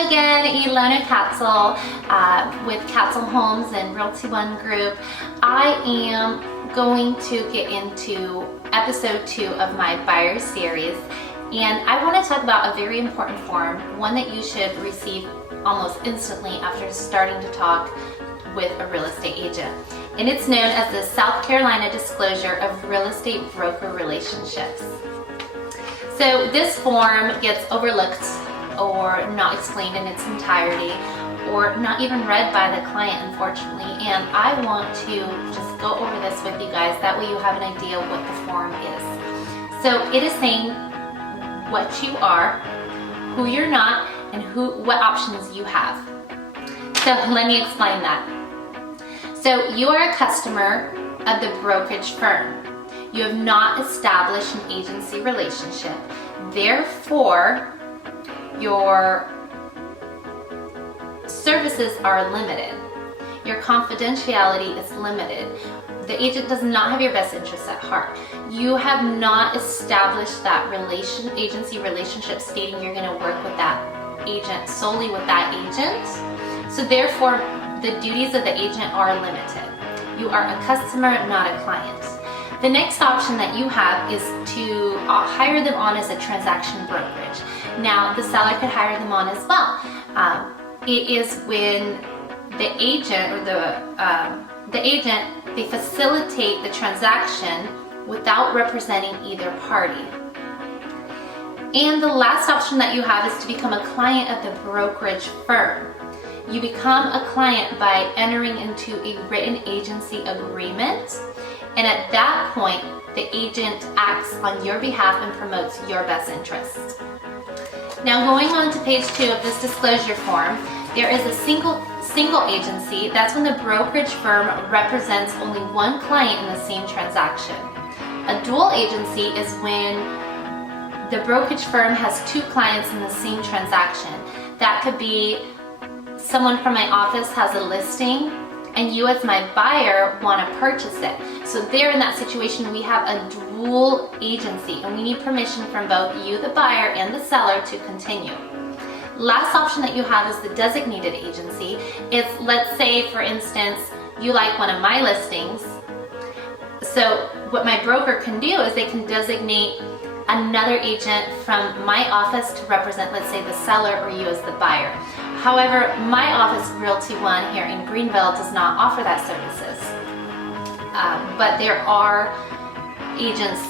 Hello again, Ilona Katzel with Katzel Homes and Realty One Group. I am going to get into episode 2 of my buyer series, and I want to talk about a very important form, one that you should receive almost instantly after starting to talk with a real estate agent. And it's known as the South Carolina Disclosure of Real Estate Broker Relationships. So this form gets overlooked or not explained in its entirety, or not even read by the client, unfortunately. And I want to just go over this with you guys, that way you have an idea what the form is. So it is saying what you are, who you're not, and what options you have. So let me explain that. So you are a customer of the brokerage firm. You have not established an agency relationship. Therefore, your services are limited. Your confidentiality is limited. The agent does not have your best interests at heart. You have not established that agency relationship stating you're going to work with that agent, solely with that agent. So therefore, the duties of the agent are limited. You are a customer, not a client. The next option that you have is to hire them on as a transaction brokerage. Now, the seller could hire them on as well. It is when the agent or they facilitate the transaction without representing either party. And the last option that you have is to become a client of the brokerage firm. You become a client by entering into a written agency agreement, and at that point, the agent acts on your behalf and promotes your best interests. Now, going on to page 2 of this disclosure form, there is a single agency. That's when the brokerage firm represents only one client in the same transaction. A dual agency is when the brokerage firm has 2 clients in the same transaction. That could be someone from my office has a listing and you as my buyer want to purchase it. So there, in that situation, we have a dual agency and we need permission from both you, the buyer, and the seller to continue. Last option that you have is the designated agency. If, let's say, for instance, you like one of my listings, so what my broker can do is they can designate another agent from my office to represent, let's say, the seller or you as the buyer. However, my office, Realty One here in Greenville, does not offer that services. But there are agents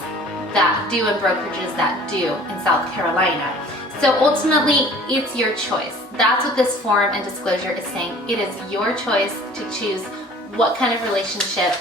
that do and brokerages that do in South Carolina. So ultimately, it's your choice. That's what this form and disclosure is saying. It is your choice to choose what kind of relationship